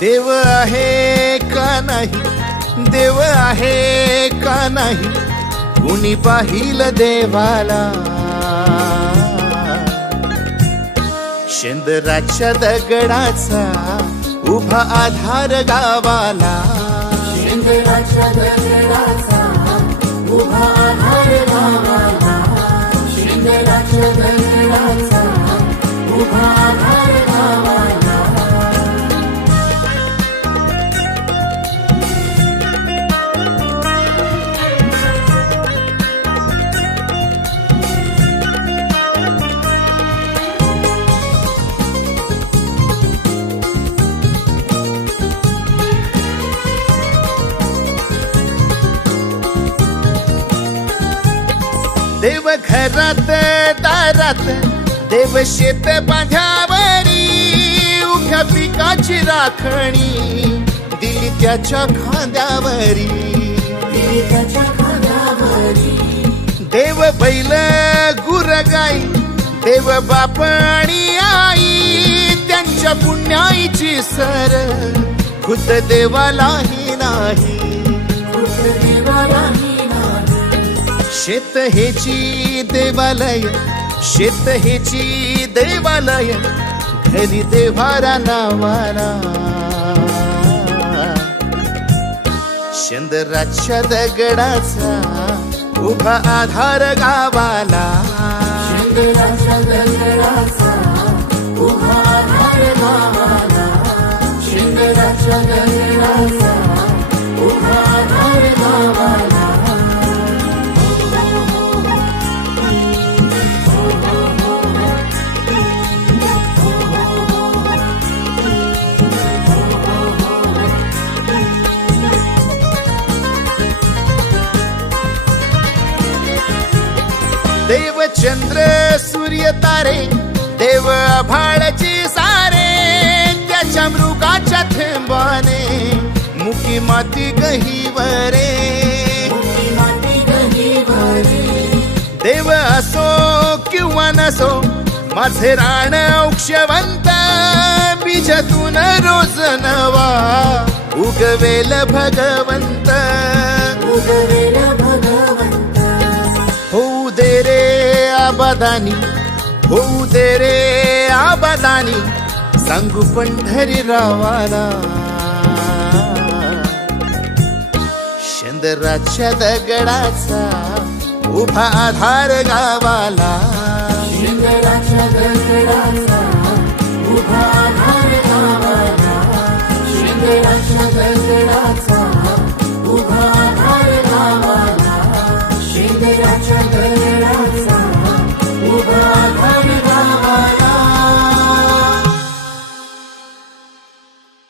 देव आहे का नाही, देव आहे का नाही, कुणी पाहिलं देवाला. शेंदराच्या दगडाचा उभा आधार गावाला. शेंदराच्या दगडाचा उभा आधार गावाला. शेंदराच्या दगडाचा उभा आधार गावाला. देव घरात दारात, देव शेत बांध्यावरी, उभ्या पिकाची राखणी दिली त्याच्या खांद्यावरी. दिली त्याच्या खांद्यावरी. देव बैल गुरगाई, देव बाप आणि आई, त्यांच्या पुण्याईची सर खुद्द देवालाही नाही. खुद्द देवालाही शेत हेची देवालय, शेत हेची देवालय, घरी देवारा नावाला. शेंदराच्या दगडाचा उभा आधार गावाला. शेंदराच्या दगडाचा उभा आधार गावाला. शेंदराच्या दगडाचा उभा आधार गावाला. देव चंद्र सूर्य तारे, देव आभाळची सारे, त्याच्या मृगाच्या थेंबाने मुकी माती गहीवरे. देव असो किंवा नसो माझे रान औक्षवंत, बीजातून रोज नवा उगवेल भगवंत. उगवेल भगवंत. होऊ दे रे आबादानी, होऊ दे रे आबादानी, सांगू पंढरीरावाला. शेंदराच्या दगडाचा उभा आधार गावाला. शेंदराच्या